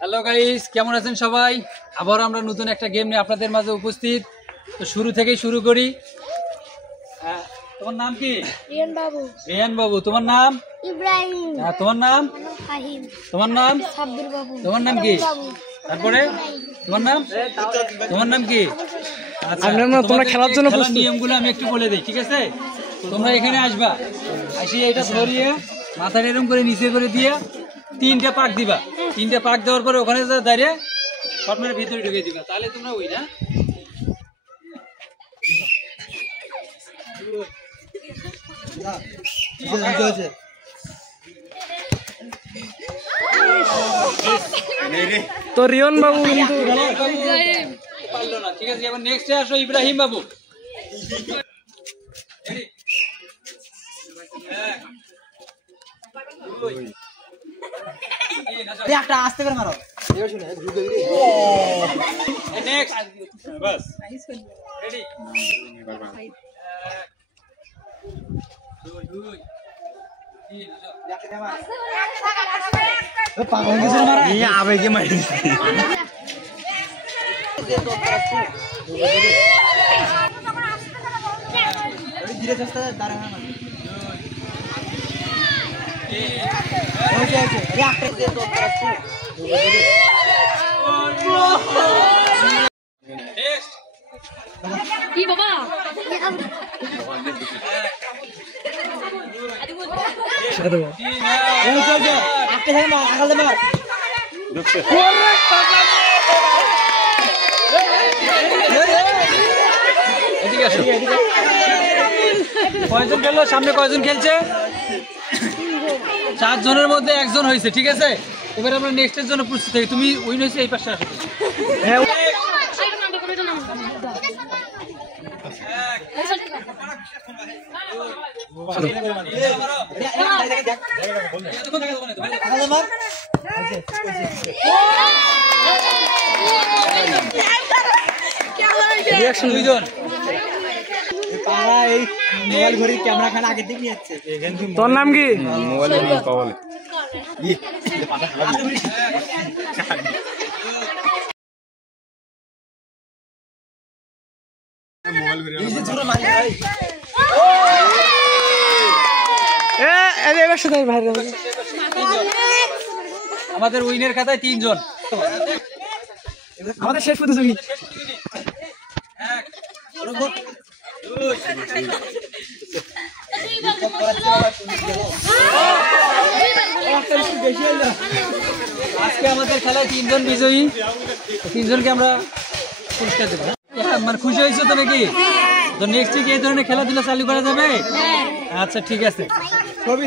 Hello guys, কেমন আছেন সবাই? আবার আমরা নতুন একটা গেম নিয়ে আপনাদের মাঝে উপস্থিত। তো শুরু থেকেই শুরু করি। তোমার নাম কি? রিয়ান বাবু। রিয়ান বাবু। তোমার নাম? ইব্রাহিম। তোমার নাম? ফাহিম। তোমার নাম? সাব্বির বাবু। তোমার নাম কি? তারপরে তোমার নাম? তোমার নাম কি? আচ্ছা, তোমরা খেলার জন্য খেলার নিয়মগুলো আমি একটু বলে দিই, ঠিক আছে? তোমরা এখানে আসবা, আসি এটা ধরিয়ে মাথাটা এরকম করে নিচে করে দিয়ে 3টে পাক দিবা। 3টে পাক দেওয়ার পরে ওখানে দাঁড়িয়ে শর্ট মেরে ভিতরে ঢুকে দিবা, তাহলে তোমরা ওই না। তো রিয়ন বাবু কিন্তু পারলো না, ঠিক আছে? এবার নেক্সটে আসো ইব্রাহিম বাবু। একটা আস্তে করে মারো। নেক্সট বাস রেডি। আবেগে মারি কি বাবা? কয়জন খেললো? সামনে কয়জন খেলছে? 4 জনের মধ্যে 1 জন হয়েছে, ঠিক আছে? এবার আমরা নেক্সটের জন্য প্রস্তুত থাকি। তুমি উইন হয়েছে, এই পাশে আসো। দুইজন মোবাইল ঘড়ির ক্যামেরা খান আগের দিকে নিয়ে যাচ্ছে। তোর নাম কি? মোবাইল আমাদের উইনের খাতায় 3 জন। আমাদের শেষ প্রতিযোগী। আজকে আমাদের খেলায় 3 জন বিজয়ী। 3 জনকে আমরা পুরস্কার দেবো। মানে খুশি হয়েছে তো নাকি? তো নেক্সট উইক এই ধরনের খেলাধুলা চালু করা যাবে? আচ্ছা, ঠিক আছে। ছবি